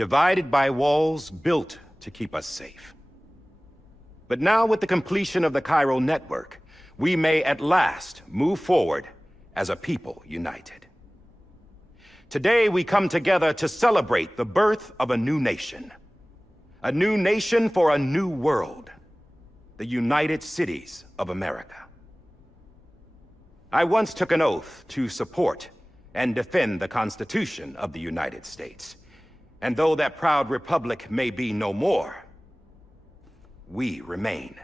divided by walls built to keep us safe. But now, with the completion of the Cairo network, we may at last move forward as a people united. Today, we come together to celebrate the birth of a new nation. A new nation for a new world. The United Cities of America. I once took an oath to support and defend the Constitution of the United States. And though that proud republic may be no more, we remain.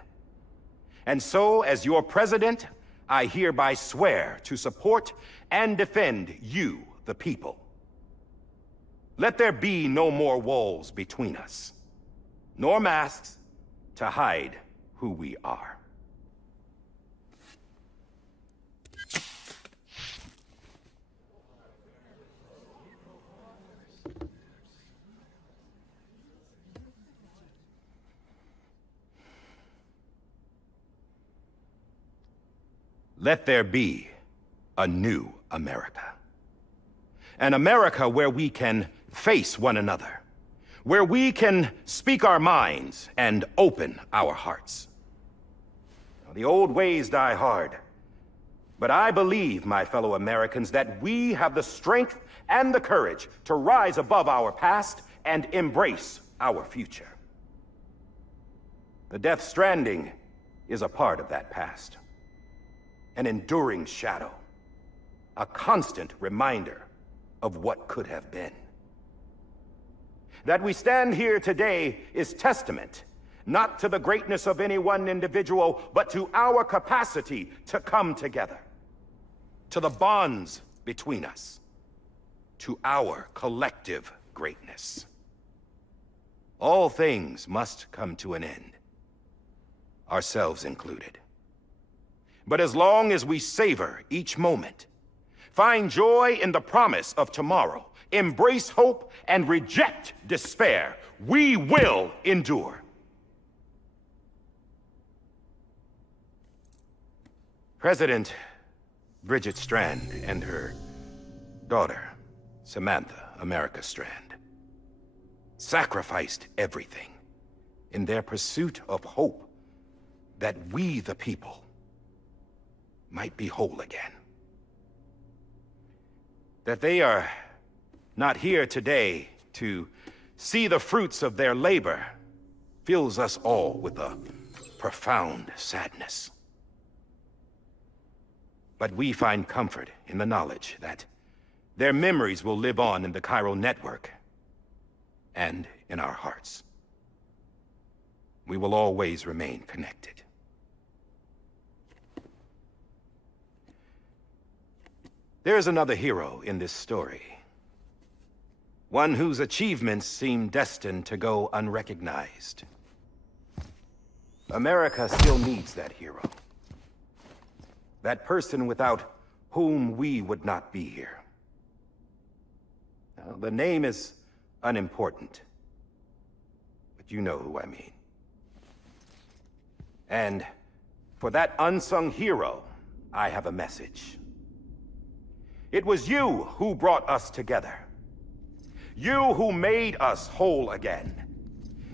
And so, as your president, I hereby swear to support and defend you, the people. Let there be no more walls between us, nor masks to hide who we are. Let there be a new America. An America where we can face one another, where we can speak our minds and open our hearts. The old ways die hard, but I believe, my fellow Americans, that we have the strength and the courage to rise above our past and embrace our future. The DeathStranding is a part of that past. An enduring shadow, a constant reminder of what could have been. That we stand here today is testament, not to the greatness of any one individual, but to our capacity to come together, to the bonds between us, to our collective greatness. All things must come to an end, ourselves included. But as long as we savor each moment, find joy in the promise of tomorrow, embrace hope, and reject despair, we will endure. President Bridget Strand and her daughter, Samantha America Strand, sacrificed everything in their pursuit of hope that we, the people, might be whole again. That they are not here today to see the fruits of their labor fills us all with a profound sadness. But we find comfort in the knowledge that their memories will live on in the Cairo network and in our hearts. We will always remain connected. There is another hero in this story. One whose achievements seem destined to go unrecognized. America still needs that hero. That person without whom we would not be here. Now, the name is unimportant, but you know who I mean. And for that unsung hero, I have a message. It was you who brought us together. You who made us whole again.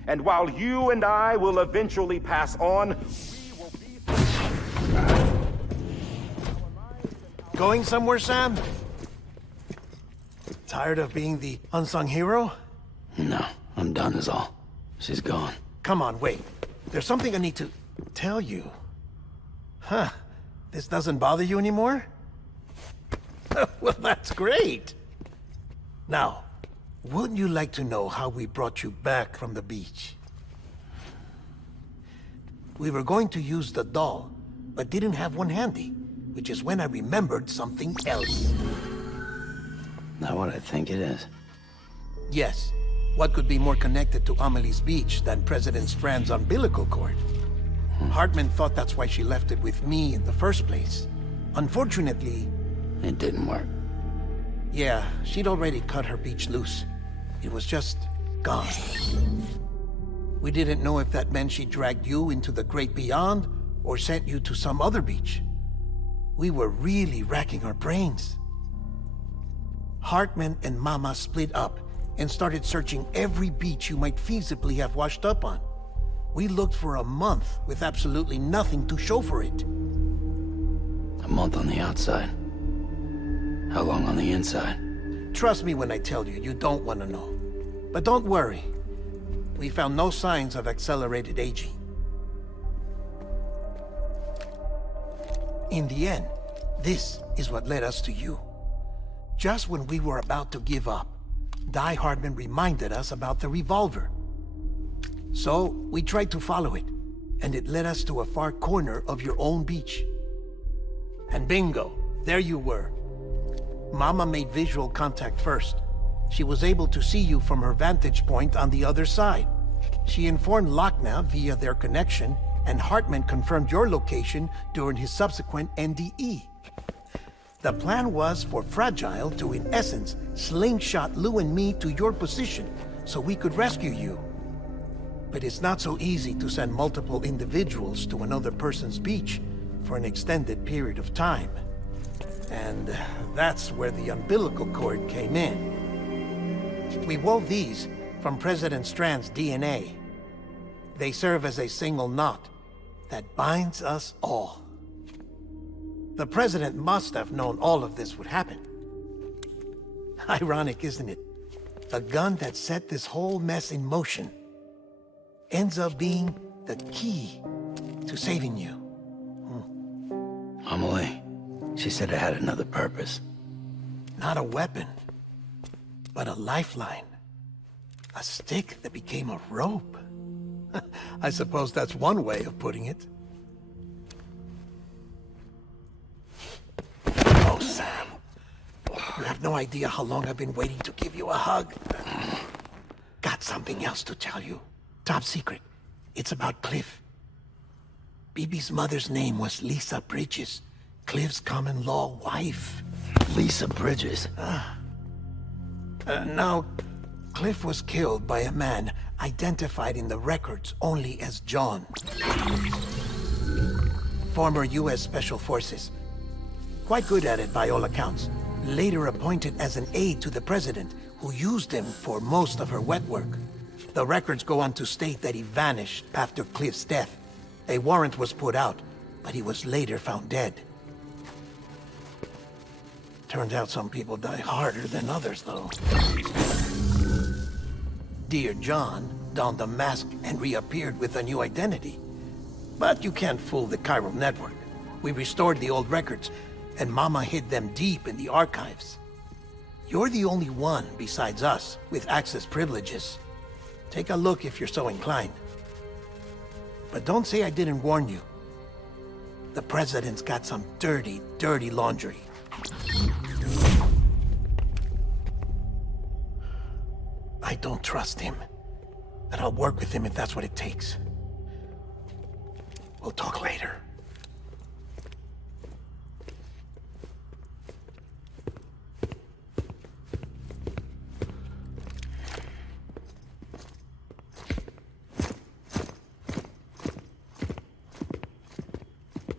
And while you and I will eventually pass on, we will be... Going somewhere, Sam? Tired of being the unsung hero? No, I'm done is all. She's gone. Come on, wait. There's something I need to tell you. Huh. This doesn't bother you anymore? Well, that's great. Now, wouldn't you like to know how we brought you back from the beach? We were going to use the doll, but didn't have one handy, which is when I remembered something else. Not what I think it is. Yes. What could be more connected to Amelie's beach than President Strand's umbilical cord? Hartman thought that's why she left it with me in the first place. Unfortunately... It didn't work. Yeah, she'd already cut her beach loose. It was just gone. We didn't know if that meant she dragged you into the great beyond, or sent you to some other beach. We were really racking our brains. Hartman and Mama split up, and started searching every beach you might feasibly have washed up on. We looked for a month with absolutely nothing to show for it. A month on the outside. How long on the inside? Trust me when I tell you, you don't want to know. But don't worry. We found no signs of accelerated aging. In the end, this is what led us to you. Just when we were about to give up, Die Hardman reminded us about the revolver. So, we tried to follow it, and it led us to a far corner of your own beach. And bingo, there you were. Mama made visual contact first. She was able to see you from her vantage point on the other side. She informed Lochner via their connection, and Hartman confirmed your location during his subsequent NDE. The plan was for Fragile to, in essence, slingshot Lou and me to your position so we could rescue you. But it's not so easy to send multiple individuals to another person's beach for an extended period of time. And that's where the umbilical cord came in. We wove these from President Strand's DNA. They serve as a single knot that binds us all. The President must have known all of this would happen. Ironic, isn't it? The gun that set this whole mess in motion ends up being the key to saving you. Amelie, she said it had another purpose. Not a weapon, but a lifeline. A stick that became a rope. I suppose that's one way of putting it. Oh, Sam. You have no idea how long I've been waiting to give you a hug. Got something else to tell you. Top secret. It's about Cliff. Bibi's mother's name was Lisa Bridges, Cliff's common-law wife. Lisa Bridges? Now, Cliff was killed by a man identified in the records only as John. Former U.S. Special Forces. Quite good at it by all accounts. Later appointed as an aide to the president, who used him for most of her wet work. The records go on to state that he vanished after Cliff's death. A warrant was put out, but he was later found dead. Turned out some people die harder than others, though. Dear John donned a mask and reappeared with a new identity. But you can't fool the chiral network. We restored the old records, and Mama hid them deep in the archives. You're the only one, besides us, with access privileges. Take a look if you're so inclined. But don't say I didn't warn you. The President's got some dirty, dirty laundry. I don't trust him. But I'll work with him if that's what it takes. We'll talk later.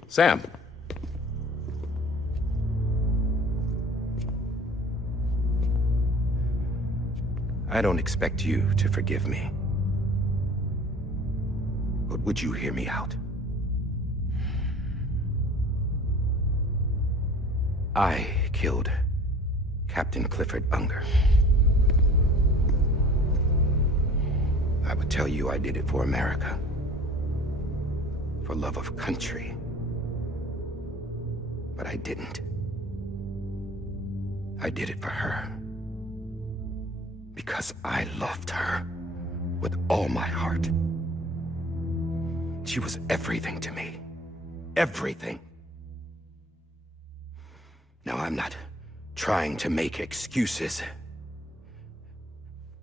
Sam. I don't expect you to forgive me. But would you hear me out? I killed Captain Clifford Unger. I would tell you I did it for America. For love of country. But I didn't. I did it for her. Because I loved her with all my heart. She was everything to me. Everything. Now, I'm not trying to make excuses.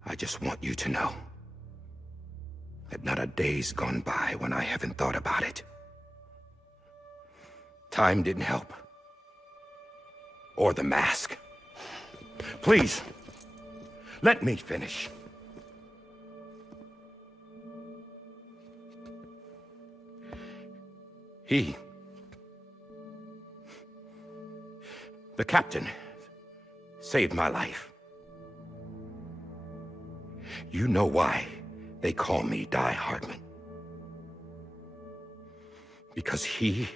I just want you to know that not a day's gone by when I haven't thought about it. Time didn't help. Or the mask. Please, let me finish. The captain saved my life. You know why they call me Die Hardman? Because he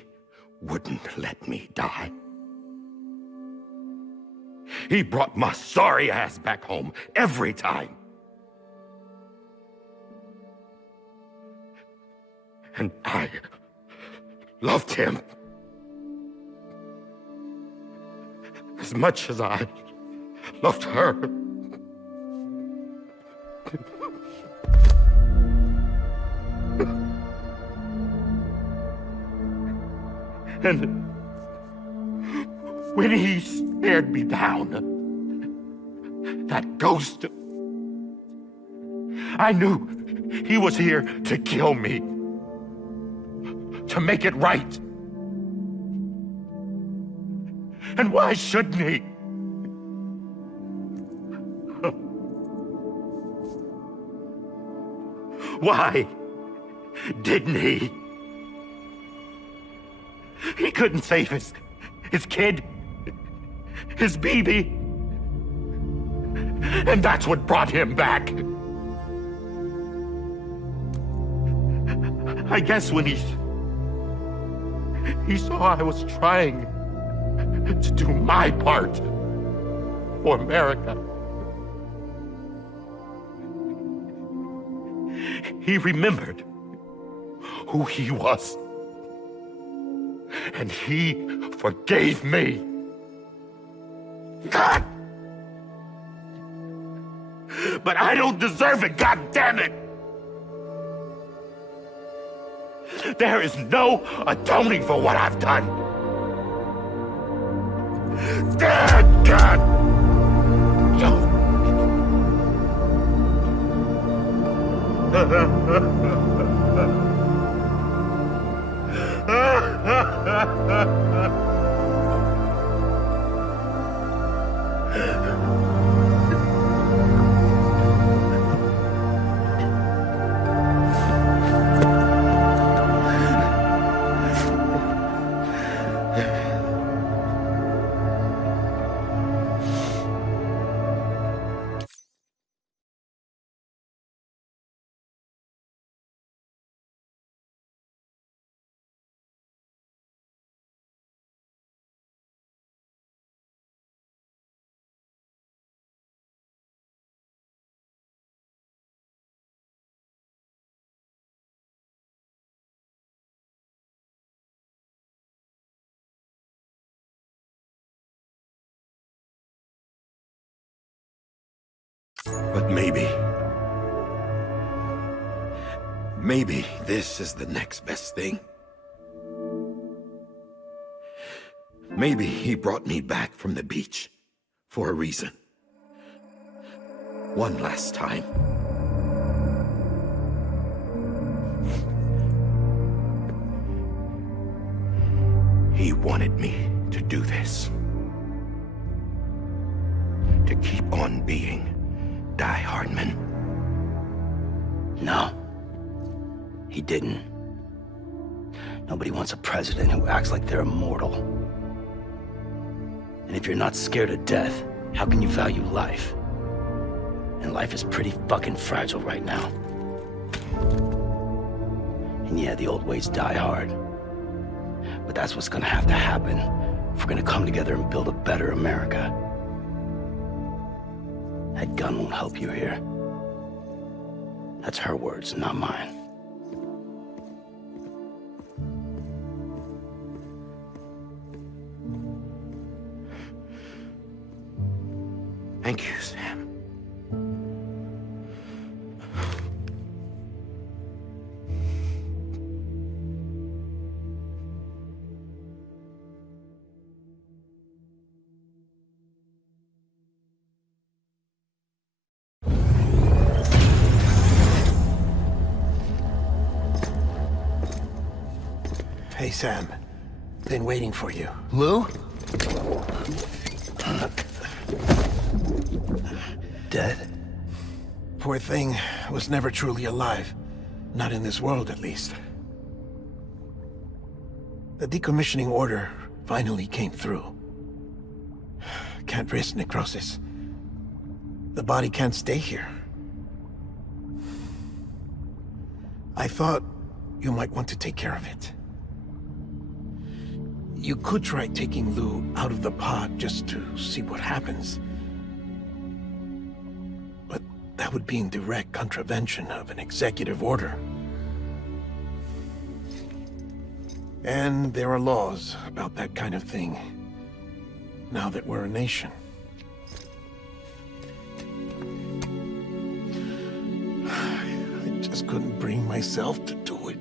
wouldn't let me die. He brought my sorry ass back home every time. And I loved him as much as I loved her. And when he stared me down, that ghost, I knew he was here to kill me, to make it right. And why shouldn't he? Why didn't he? He couldn't save his kid, his baby. And that's what brought him back. I guess when he saw I was trying to do my part for America, he remembered who he was. And he forgave me. God! But I don't deserve it, God damn it! There is no atoning for what I've done. God! But maybe this is the next best thing. Maybe he brought me back from the beach for a reason. One last time. He wanted me to do this. To keep on being Die Hardman. No. He didn't. Nobody wants a president who acts like they're immortal. And if you're not scared of death, how can you value life? And life is pretty fucking fragile right now. And yeah, the old ways die hard. But that's what's gonna have to happen if we're gonna come together and build a better America. That gun won't help you here. That's her words, not mine. Thank you, Sam. Hey, Sam. Been waiting for you. Lou? Dead? Poor thing was never truly alive. Not in this world, at least. The decommissioning order finally came through. Can't risk necrosis. The body can't stay here. I thought you might want to take care of it. You could try taking Lou out of the pod just to see what happens. But that would be in direct contravention of an executive order. And there are laws about that kind of thing, now that we're a nation. I just couldn't bring myself to do it.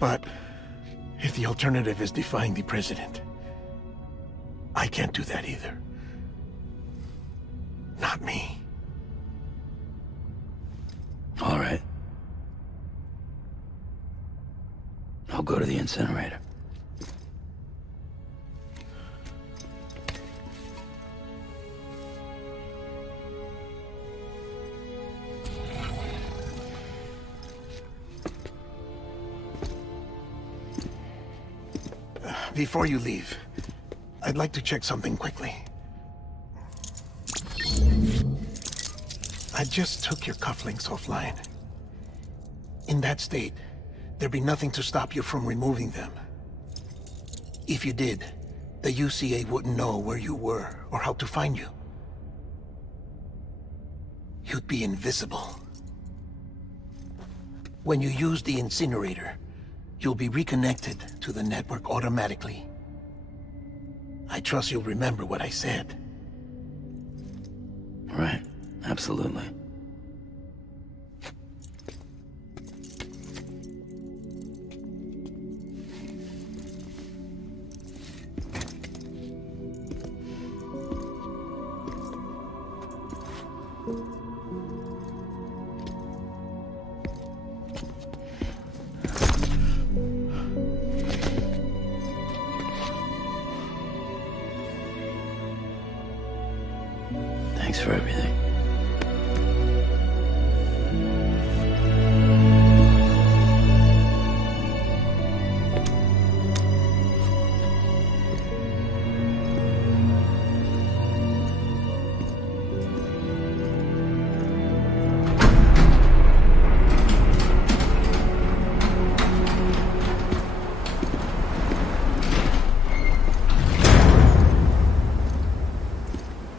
But if the alternative is defying the president, I can't do that either. Not me. All right. I'll go to the incinerator. Before you leave, I'd like to check something quickly. I just took your cufflinks offline. In that state, there'd be nothing to stop you from removing them. If you did, the UCA wouldn't know where you were or how to find you. You'd be invisible. When you use the incinerator, you'll be reconnected to the network automatically. I trust you'll remember what I said. Right. Absolutely. Thanks for everything.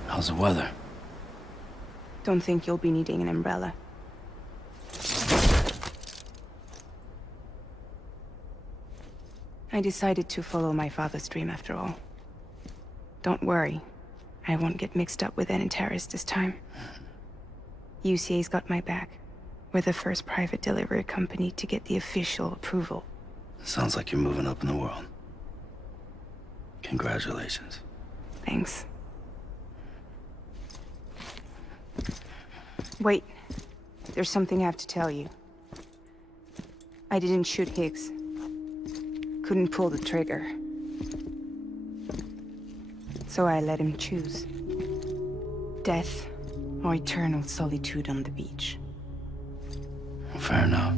How's the weather? Don't think you'll be needing an umbrella. I decided to follow my father's dream after all. Don't worry. I won't get mixed up with any terrorists this time. UCA's got my back. We're the first private delivery company to get the official approval. Sounds like you're moving up in the world. Congratulations. Thanks. Wait. There's something I have to tell you. I didn't shoot Higgs. Couldn't pull the trigger. So I let him choose. Death or eternal solitude on the beach. Fair enough.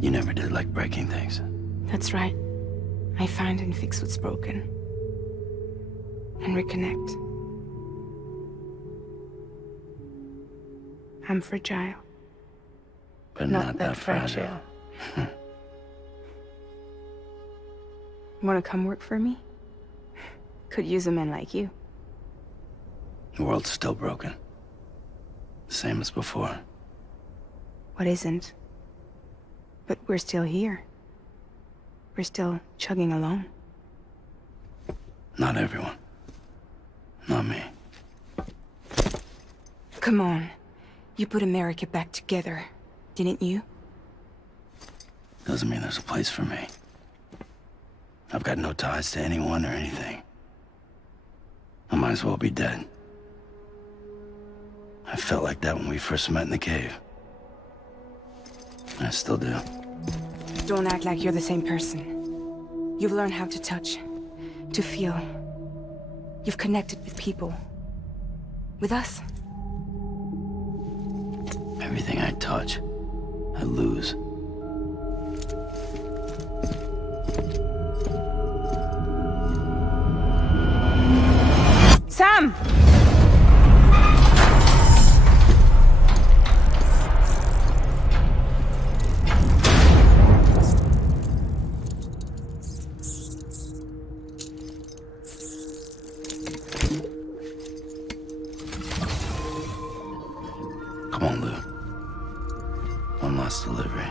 You never did like breaking things. That's right. I find and fix what's broken. And reconnect. I'm fragile. But not that fragile. Wanna come work for me? Could use a man like you. The world's still broken. Same as before. What isn't? But we're still here. We're still chugging along. Not everyone. Not me. Come on. You put America back together, didn't you? Doesn't mean there's a place for me. I've got no ties to anyone or anything. I might as well be dead. I felt like that when we first met in the cave. I still do. Don't act like you're the same person. You've learned how to touch, to feel. You've connected with people. With us. Everything I touch, I lose. Sam! lost delivery.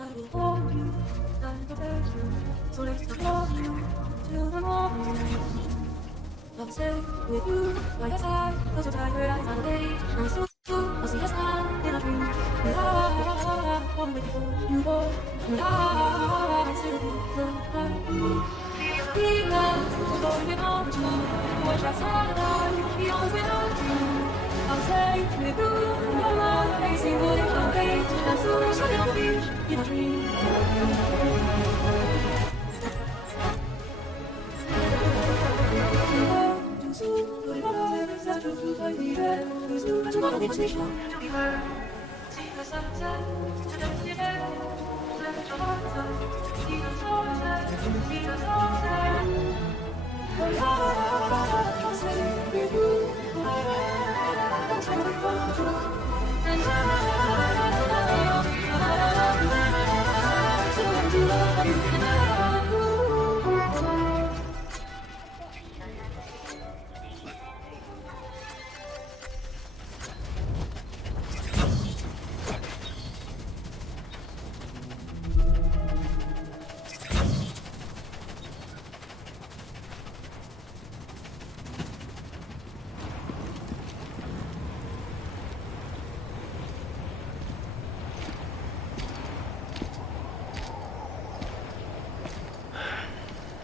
I will hold you and protect you, so let's love you till the morning. I'll stay with you by your side, close your tiger eyes on a date. And soon I'll see us now in a dream. And I won't wait for you for. And I still will. We love, going on to watch us alive. Be honest without you. I'll stay with you, amazing what it can be. And soon I'll show you the beach in a dream. See the sunset, and then see it. Let your heart out. See the sunset, see the sunset. I'll stay with you. I'll try to find you. And to love you. And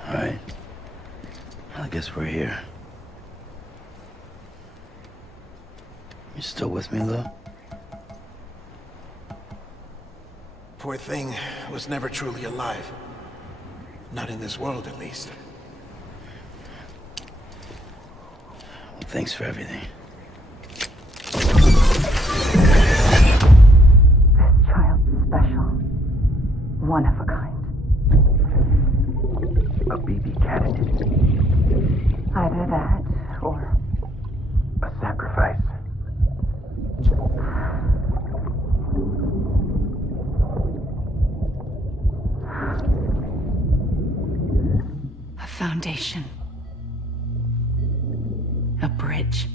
All right. I guess we're here. You still with me, Lou? Poor thing was never truly alive. Not in this world, at least. Well, thanks for everything. Child's special. One of a kind. A BB candidate. Either that, or A sacrifice. a foundation. A bridge.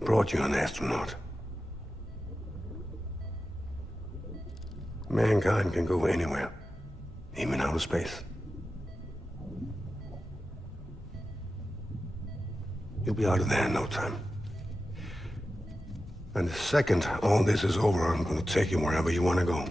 Brought you an astronaut. Mankind can go anywhere, even outer space. You'll be out of there in no time. And the second all this is over, I'm gonna take you wherever you want to go.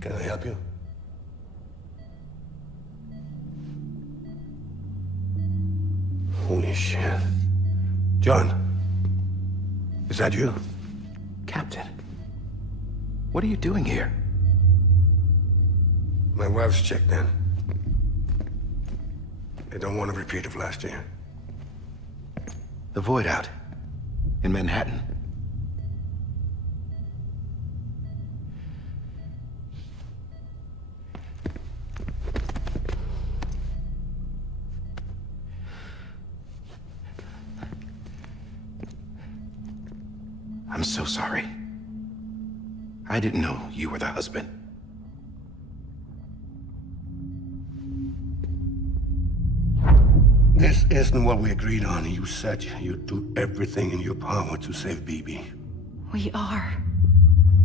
Can I help you? Holy shit. John, is that you? Captain, what are you doing here? My wife's checked in. They don't want a repeat of last year. The Void out in Manhattan. I'm so sorry. I didn't know you were the husband. This isn't what we agreed on. You said you'd do everything in your power to save BB. We are.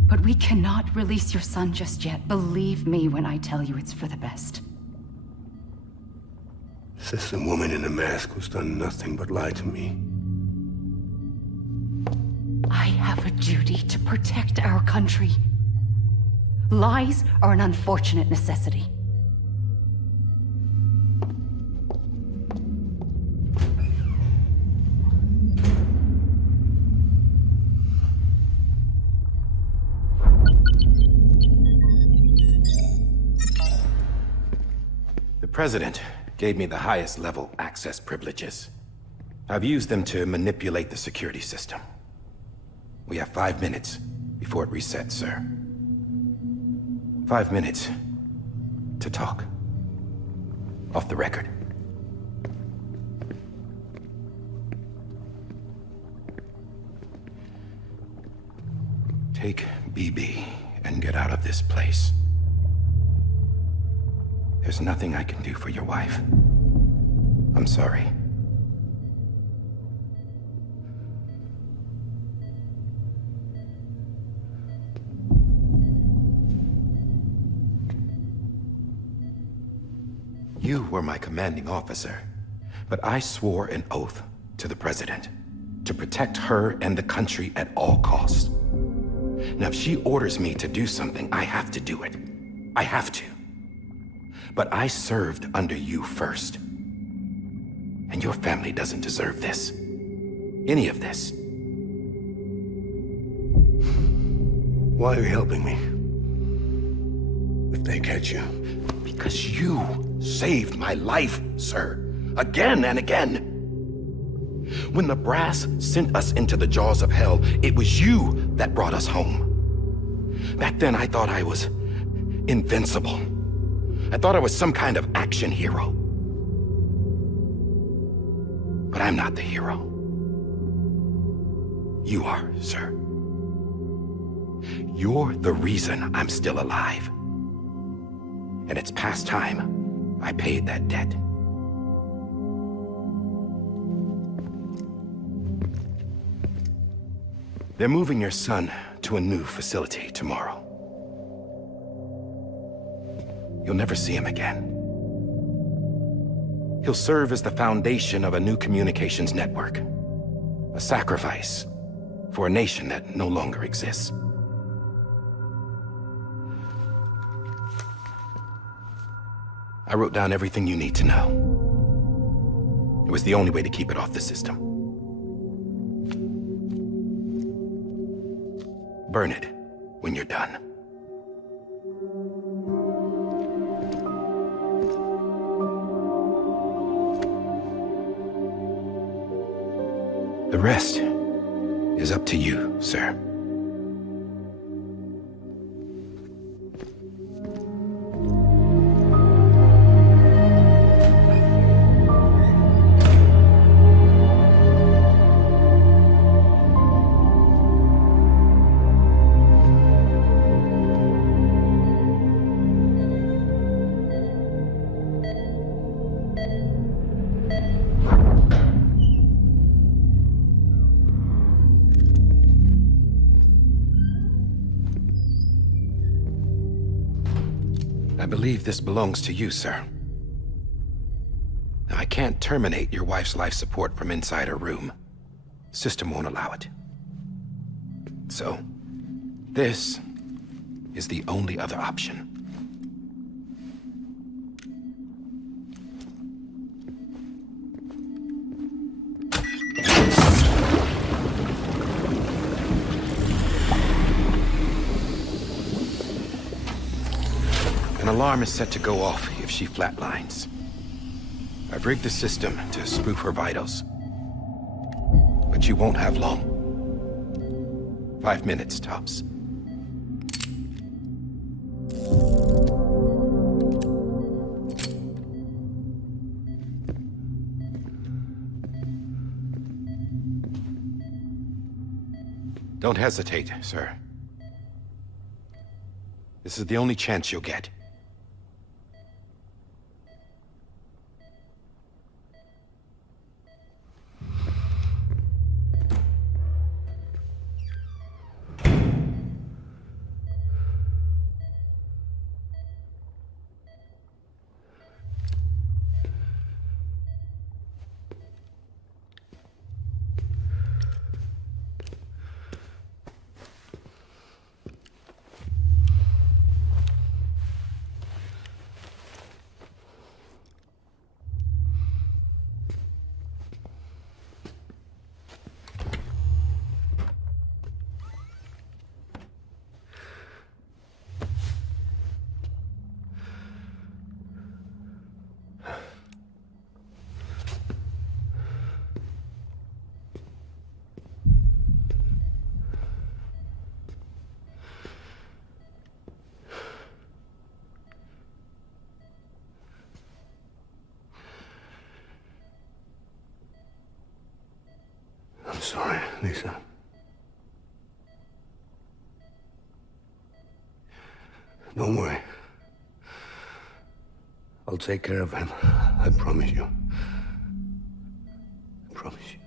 But we cannot release your son just yet. Believe me when I tell you it's for the best. This is a woman in a mask who's done nothing but lie to me. I have a duty to protect our country. Lies are an unfortunate necessity. President gave me the highest level access privileges. I've used them to manipulate the security system. We have 5 minutes before it resets, sir. 5 minutes to talk. Off the record. Take BB and get out of this place. There's nothing I can do for your wife. I'm sorry. You were my commanding officer, but I swore an oath to the President to protect her and the country at all costs. Now, if she orders me to do something, I have to do it. I have to. But I served under you first. And your family doesn't deserve this. Any of this. Why are you helping me? If they catch you. Because you saved my life, sir. Again and again. When the brass sent us into the jaws of hell, it was you that brought us home. Back then, I thought I was invincible. I thought I was some kind of action hero. But I'm not the hero. You are, sir. You're the reason I'm still alive. And it's past time I paid that debt. They're moving your son to a new facility tomorrow. You'll never see him again. He'll serve as the foundation of a new communications network. A sacrifice for a nation that no longer exists. I wrote down everything you need to know. It was the only way to keep it off the system. Burn it when you're done. The rest is up to you, sir. I believe this belongs to you, sir. Now, I can't terminate your wife's life support from inside her room. The system won't allow it. So, this is the only other option. An alarm is set to go off if she flatlines. I've rigged the system to spoof her vitals. But you won't have long. 5 minutes, tops. Don't hesitate, sir. This is the only chance you'll get. Lisa. Don't worry. I'll take care of him. I promise you. I promise you.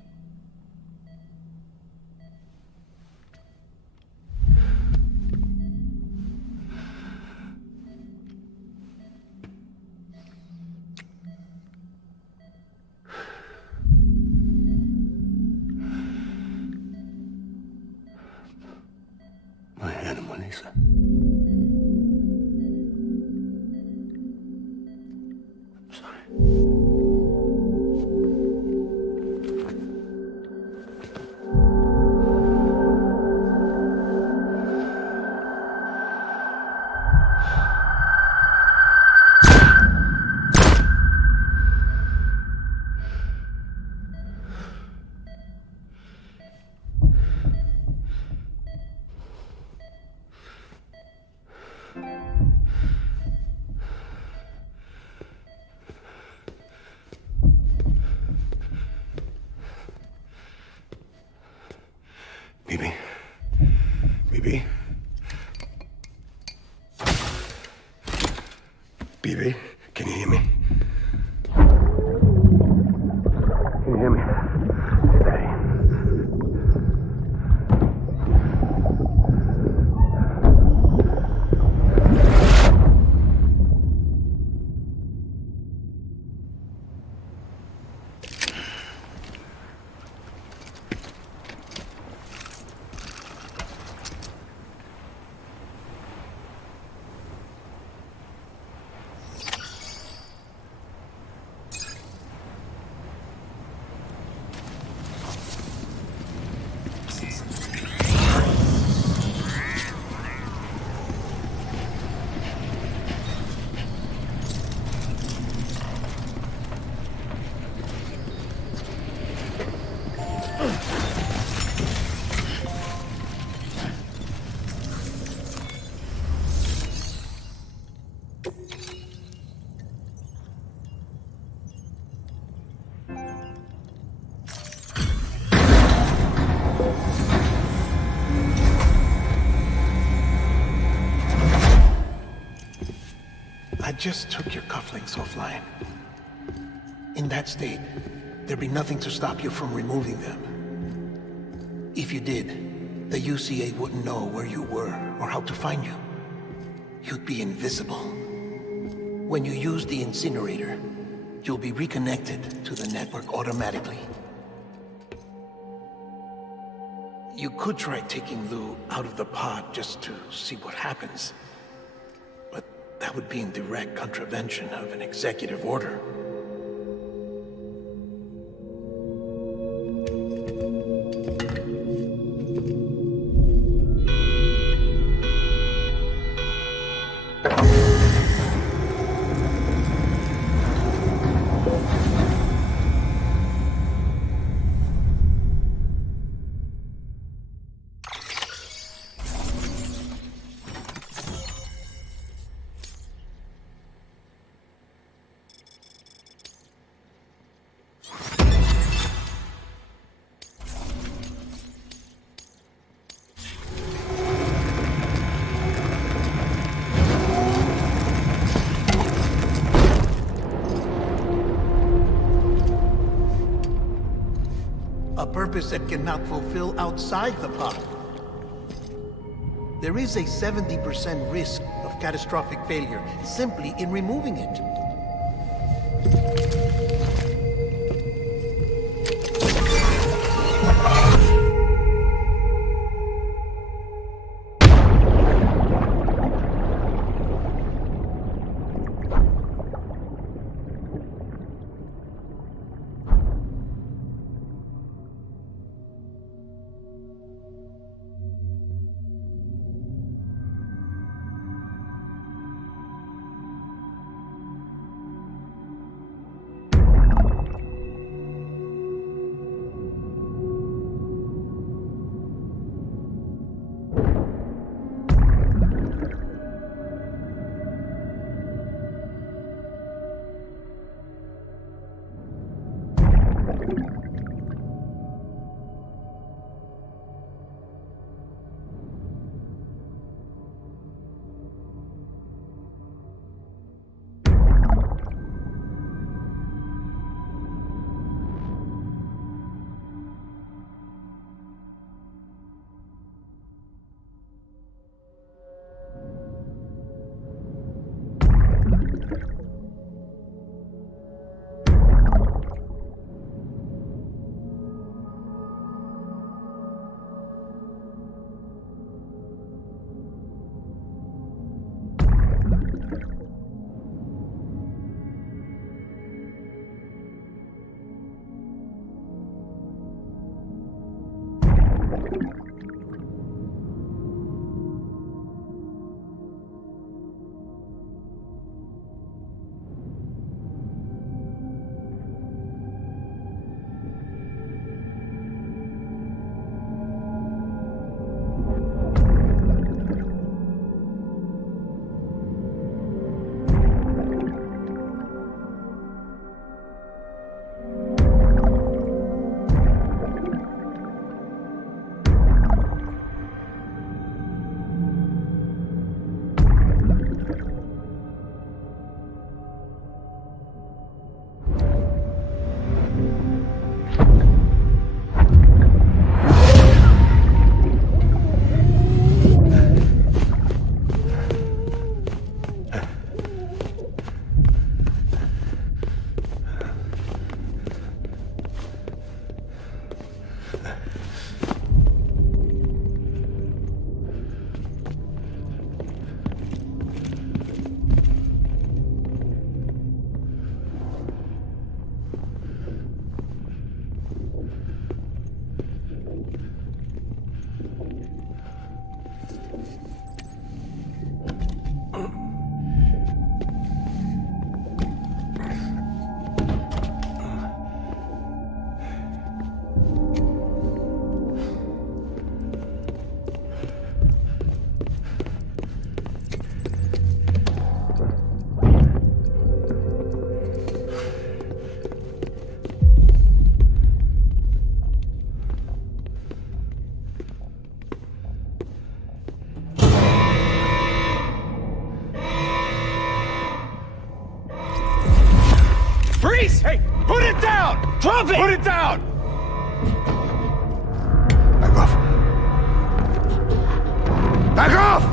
My animal, Lisa. I'm sorry. Bibi? Bibi? Bibi, can you hear me? Can you hear me? Daddy. I just took your cufflinks offline. In that state, there'd be nothing to stop you from removing them. If you did, the UCA wouldn't know where you were or how to find you. You'd be invisible. When you use the incinerator, you'll be reconnected to the network automatically. You could try taking Lou out of the pod just to see what happens. But that would be in direct contravention of an executive order. A purpose that cannot fulfill outside the pod. There is a 70% risk of catastrophic failure simply in removing it. Freeze! Hey, put it down! Drop it! Put it down! Back off. Back off!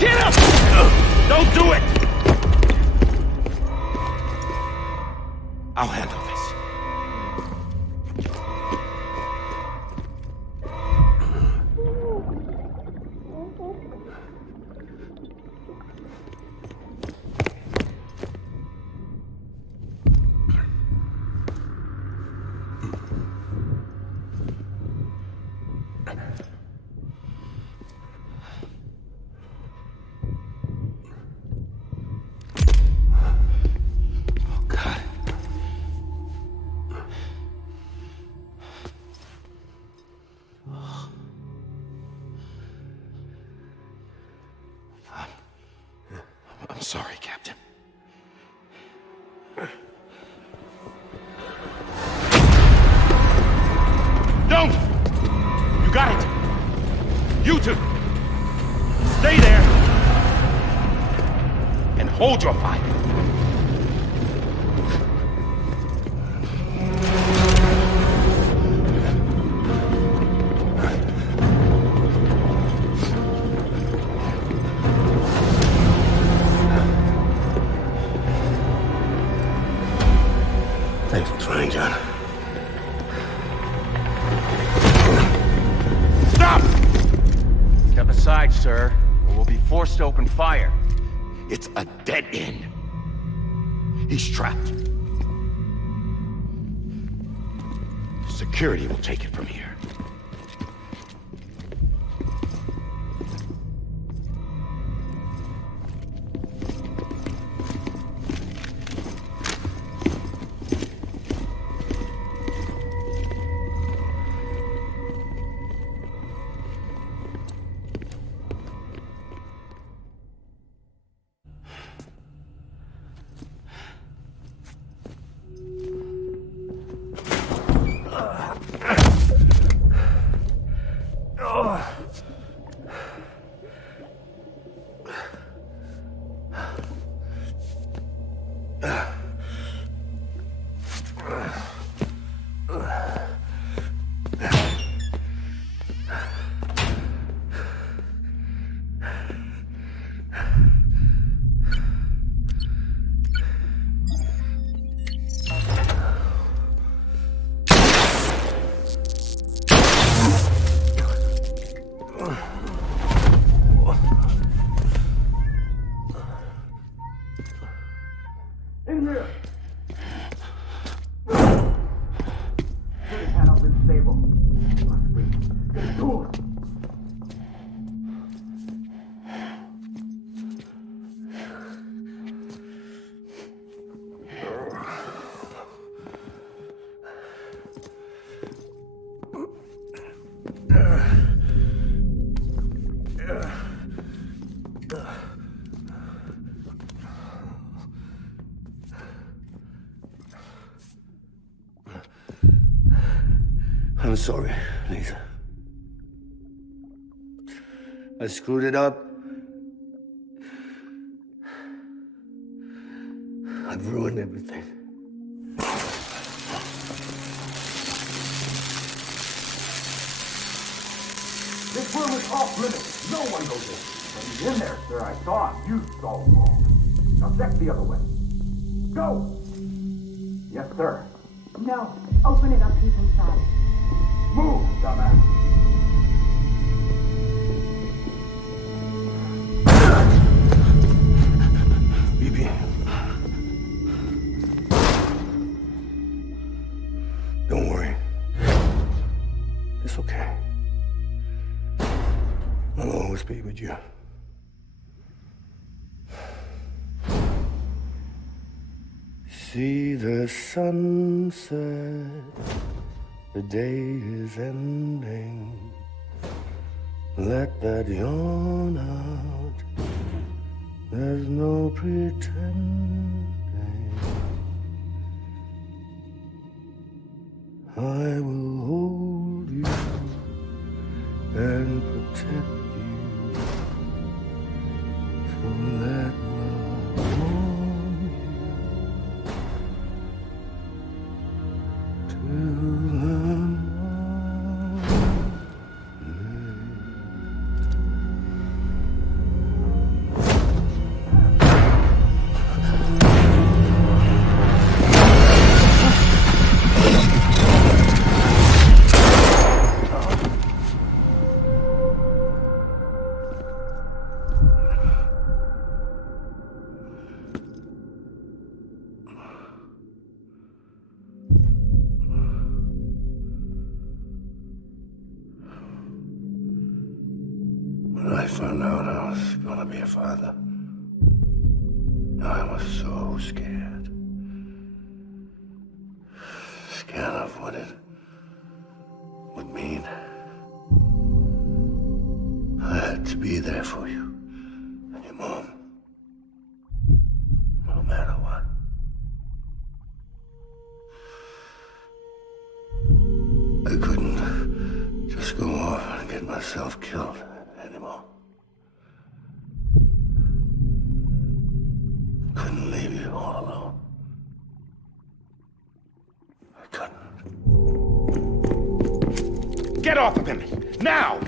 Get up! Don't do it! I'll handle this. I'm sorry, Captain. Don't! You got it! You two! Stay there! And hold your fire! Thanks for trying, John. Stop! Step aside, sir, or we'll be forced to open fire. It's a dead end. He's trapped. Security will take it from here. I'm sorry, Lisa. I screwed it up. I've ruined everything. This room is off limits. No one goes in. But he's in there, sir. I saw him. You saw him all. Now check the other way. Go! Yes, sir. No. Open it up. He's inside. Move, dumbass. BB. Don't worry. It's okay. I'll always be with you. See the sunset, the day is ending. Let that yawn out, there's no pretending. I will hold you and protect you. So let love warm you till the morning. When I found out I was gonna be a father, I was so scared. Scared of what it would mean. I had to be there for you and your mom, no matter what. I couldn't just go off and get myself killed anymore. Couldn't leave you all alone. I couldn't. Get off of him! Now!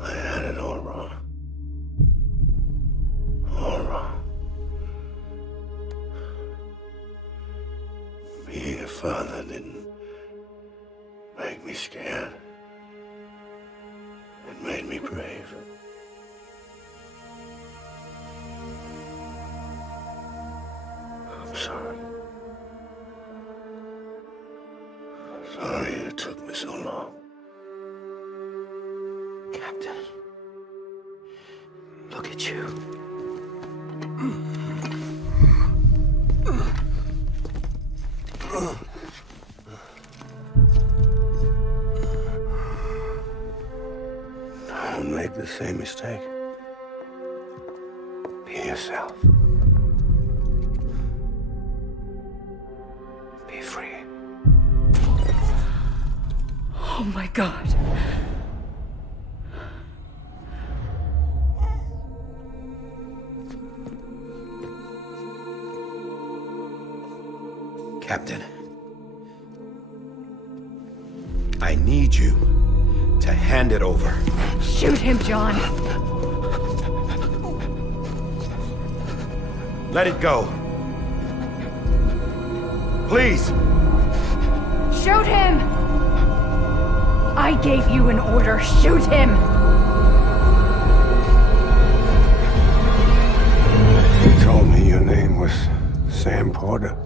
I had it all wrong. All wrong. Being a father didn't make me scared. It made me brave. I'm sorry. Sorry it took me so long. Captain, look at you. Don't make the same mistake. Be yourself. Be free. Oh my God. Captain, I need you to hand it over. Shoot him, John. Let it go. Please. Shoot him! I gave you an order. Shoot him! You told me your name was Sam Porter.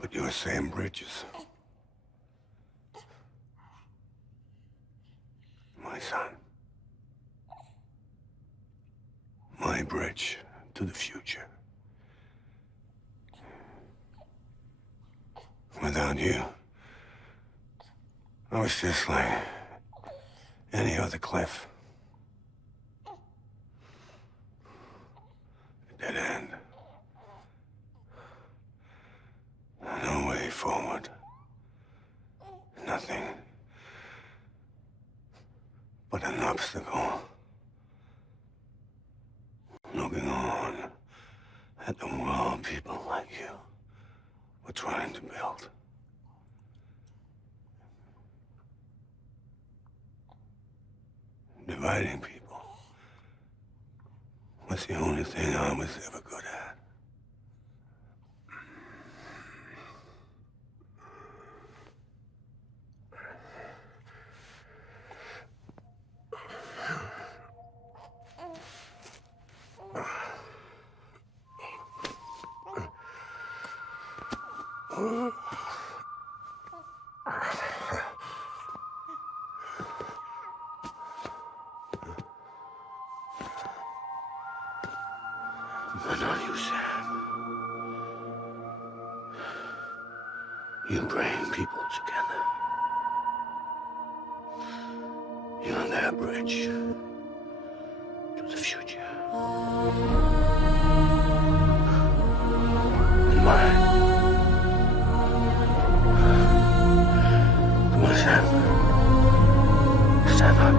But you're Sam Bridges. My son. My bridge to the future. Without you, I was just like any other Cliff. but an obstacle. Looking on at the world people like you were trying to build. Dividing people was the only thing I was ever good at. But not you, Sam. You bring people together. You're their bridge to the future. And mine. Come on, Sam. Stand up.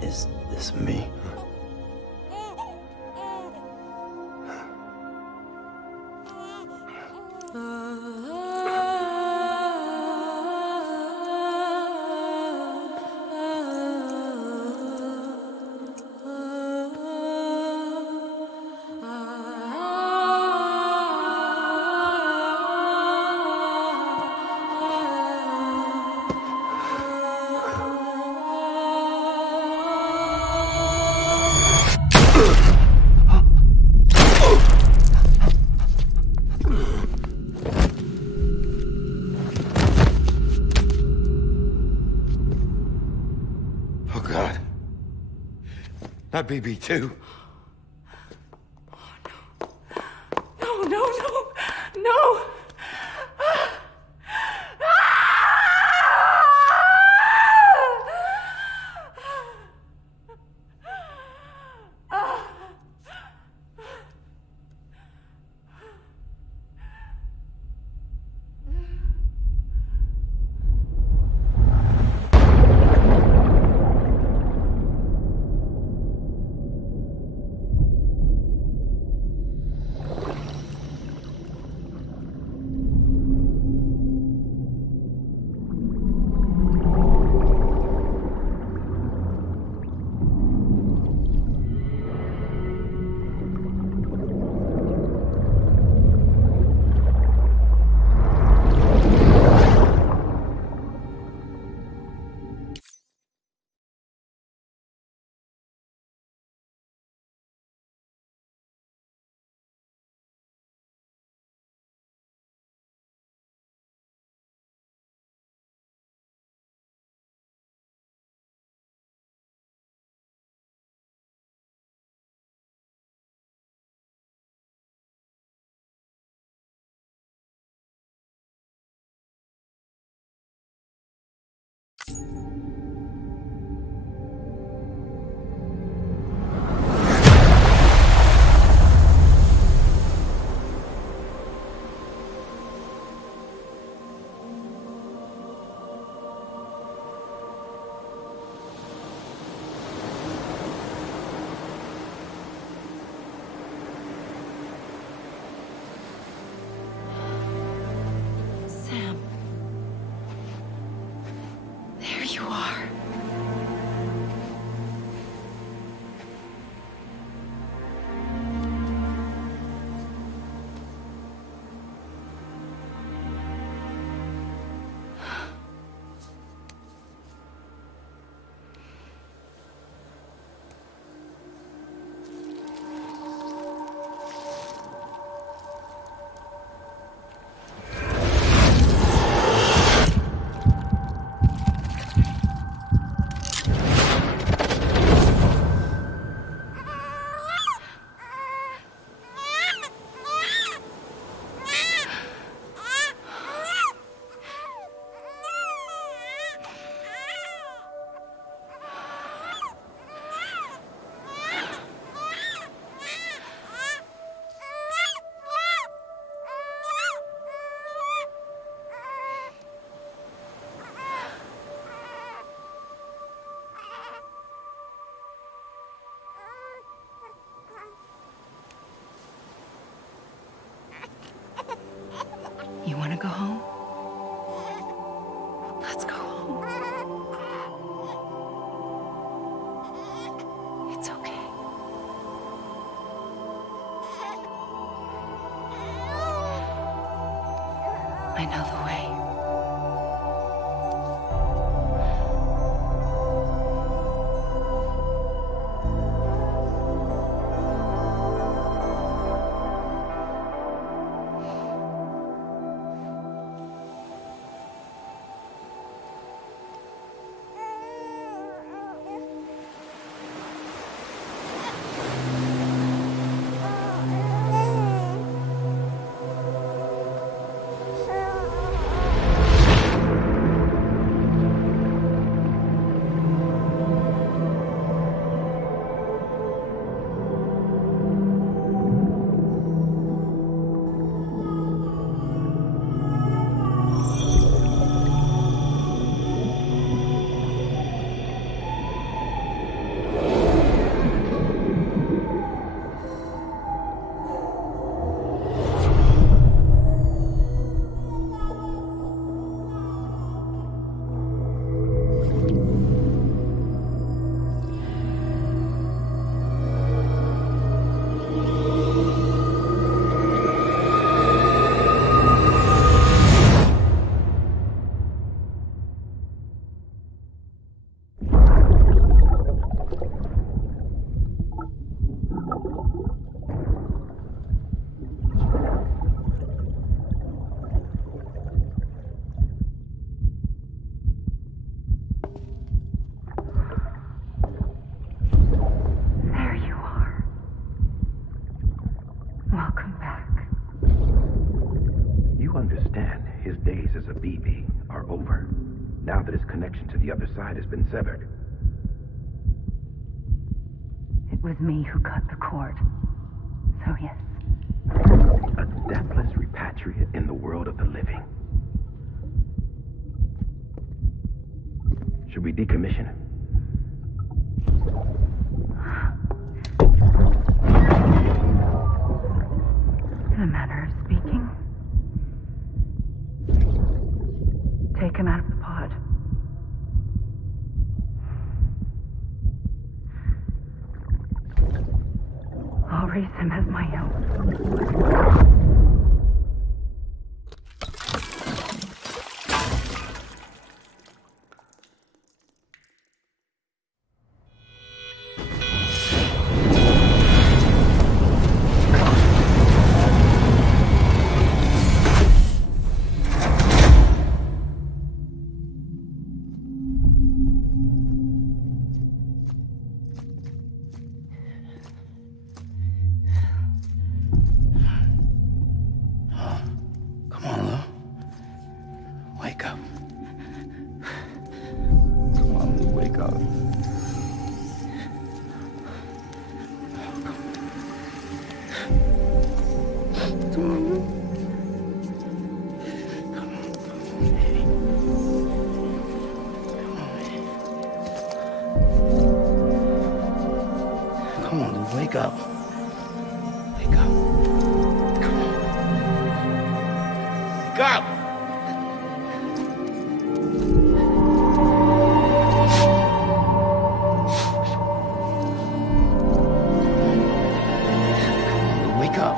Is this me? Oh, God. Not BB2. No, no, no, no! Sam. There you are. I know the way. Now that his connection to the other side has been severed. It was me who cut the cord. So yes. A deathless repatriate in the world of the living. Should we decommission him? In a manner of speaking. Take him out of the pod. I'll raise him as my own. Come on, dude, wake up. Wake up. Come on. Wake up! Wake up.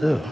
Ugh.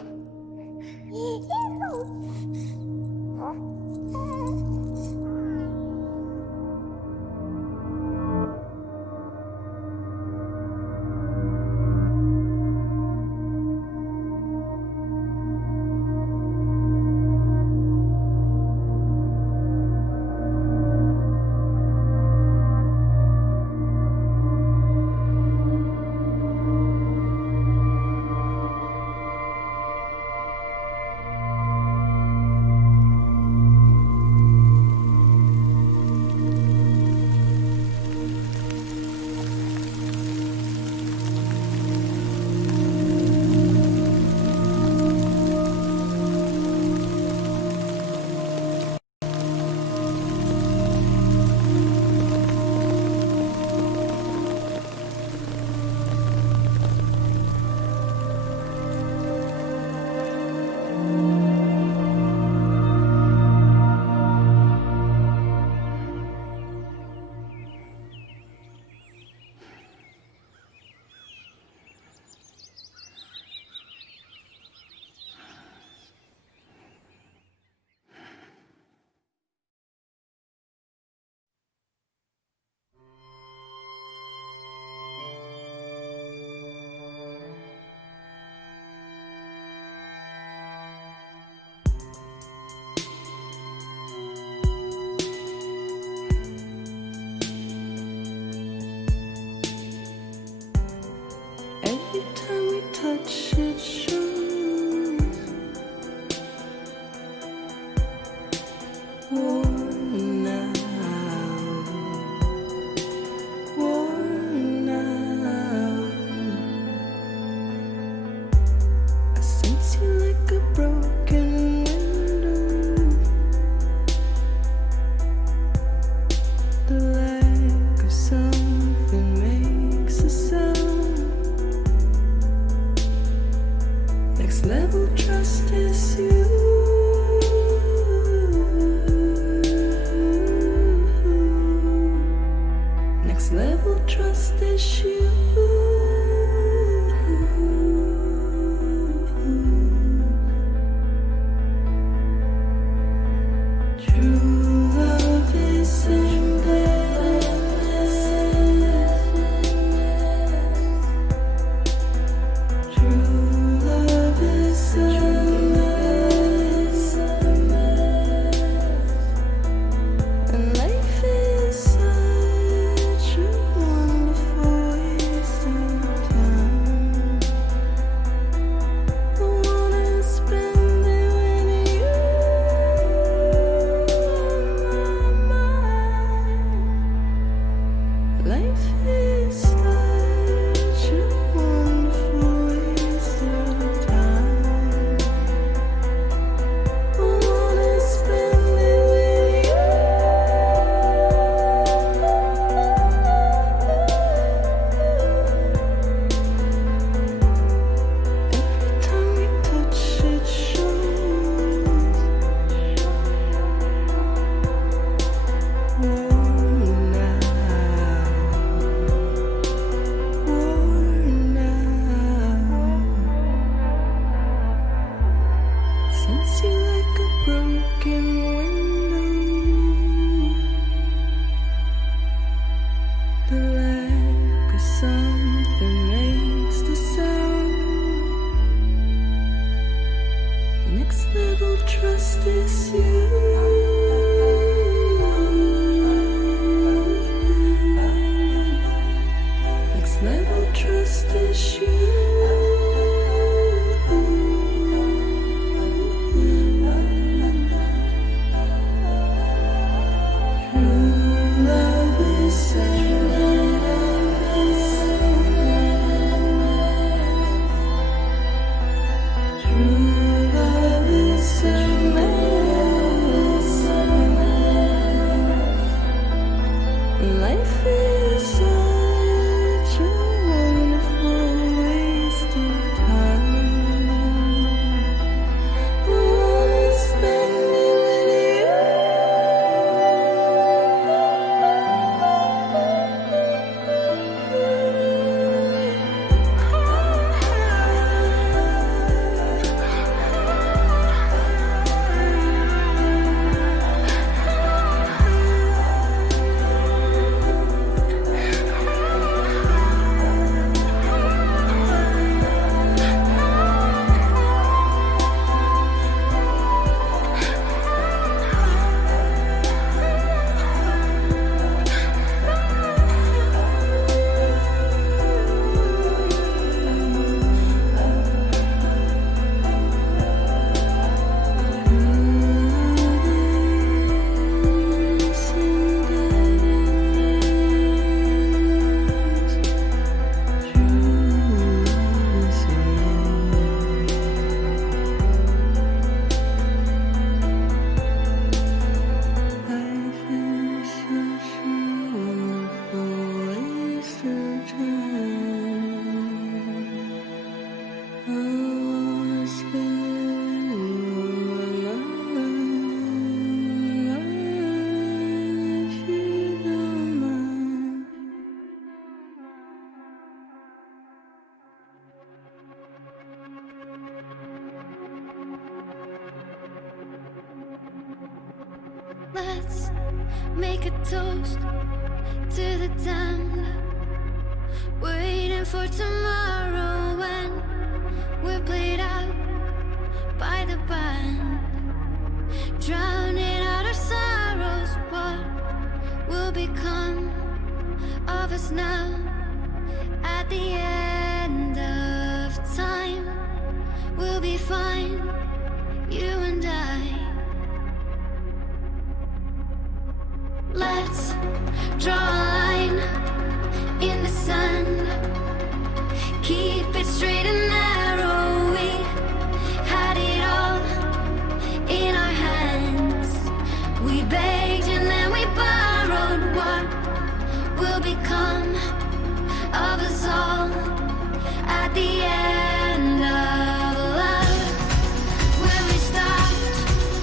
Let's make a toast to the damned, waiting for tomorrow when we're played out by the band, drowning out our sorrows. What will become of us now at the end of time? We'll be fine, you and I. Let's draw a line in the sand, keep it straight and narrow. We had it all in our hands. We begged and then we borrowed. What will become of us all at the end of love? When we stopped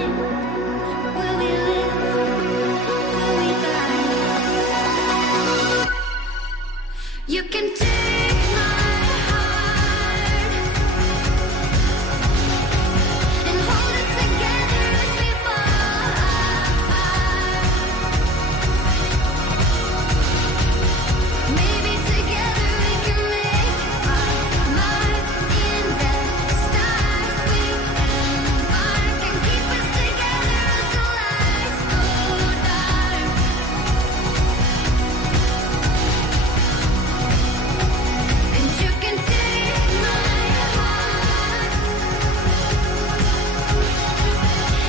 time? Will we live? Will we die? You can take my heart and hold it together as we fall apart. Maybe together we can make our mark in the stars. We embark and keep us together until lights go dark. And you can take my heart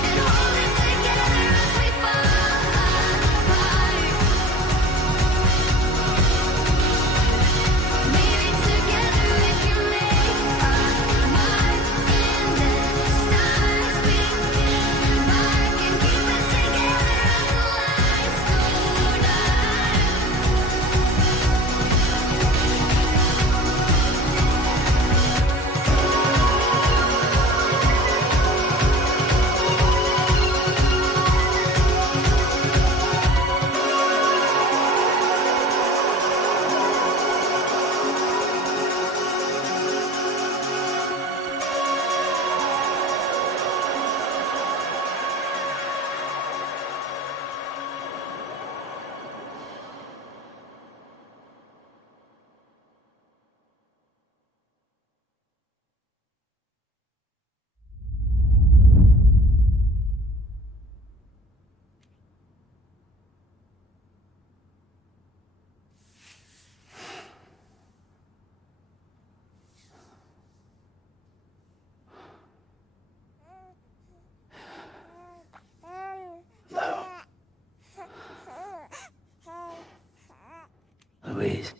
and hold it together as we fall apart. Maybe together we can make our mark in the stars. We embark and keep us together until lights go dark. Louise.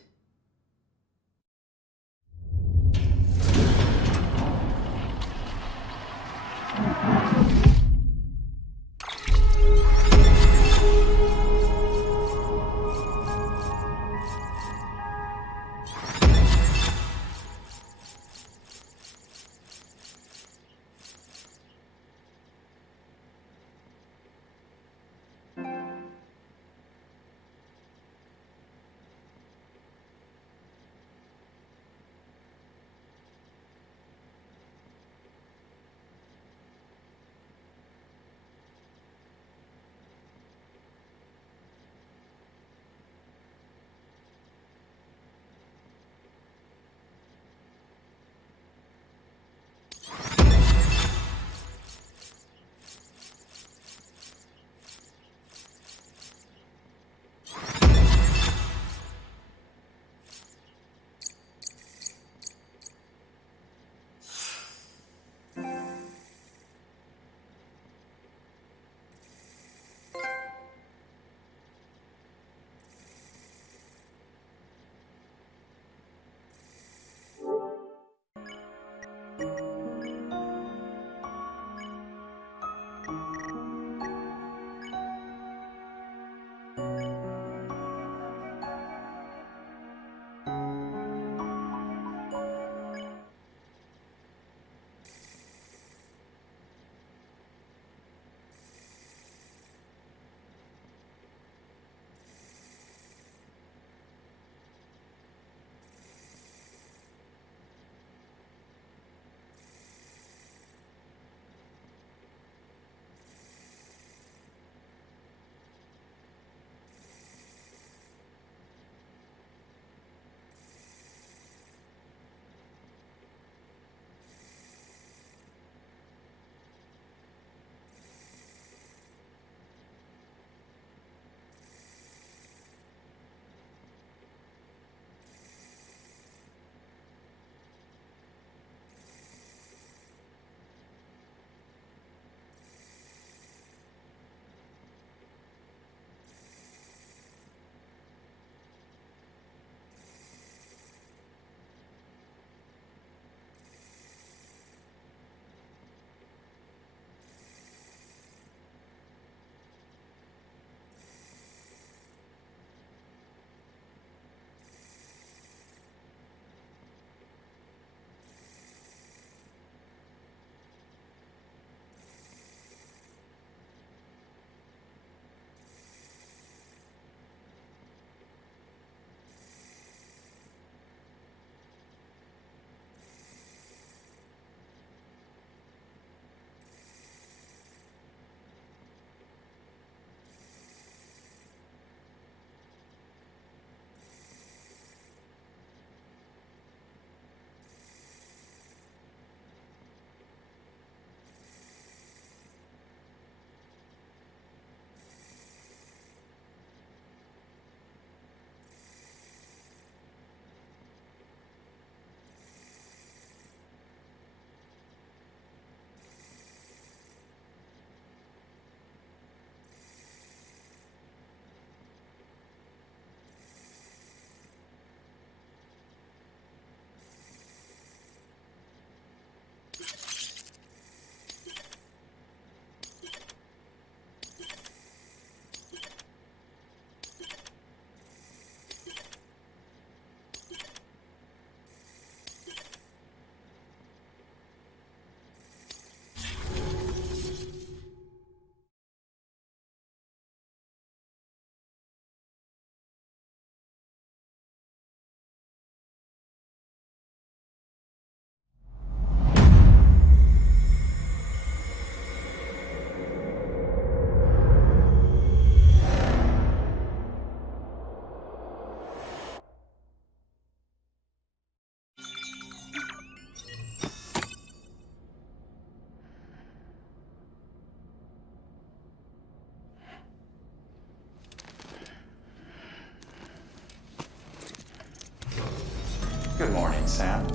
Sam.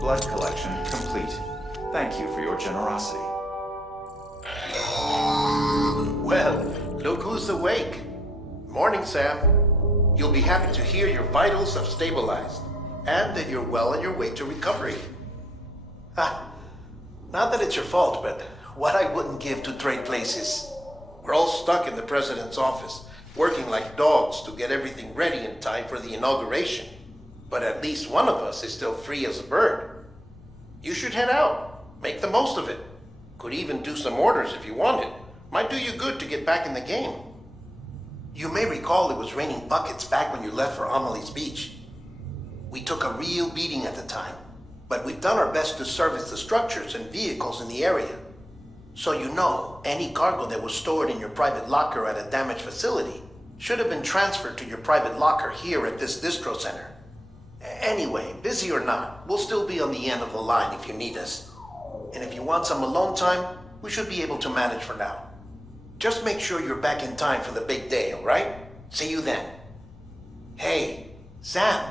Blood collection complete. Thank you for your generosity. Well, look who's awake. Morning, Sam. You'll be happy to hear your vitals have stabilized, and that you're well on your way to recovery. Not that it's your fault, but what I wouldn't give to trade places. We're all stuck in the president's office, working like dogs to get everything ready in time for the inauguration. But at least one of us is still free as a bird. You should head out. Make the most of it. Could even do some orders if you wanted. Might do you good to get back in the game. You may recall it was raining buckets back when you left for Amelie's Beach. We took a real beating at the time, but we've done our best to service the structures and vehicles in the area. So you know, any cargo that was stored in your private locker at a damaged facility should have been transferred to your private locker here at this distro center. Anyway, busy or not, we'll still be on the end of the line if you need us. And if you want some alone time, we should be able to manage for now. Just make sure you're back in time for the big day, all right? See you then. Hey, Sam,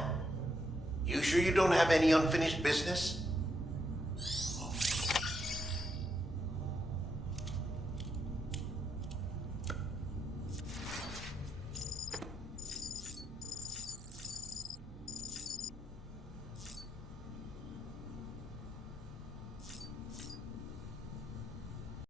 you sure you don't have any unfinished business?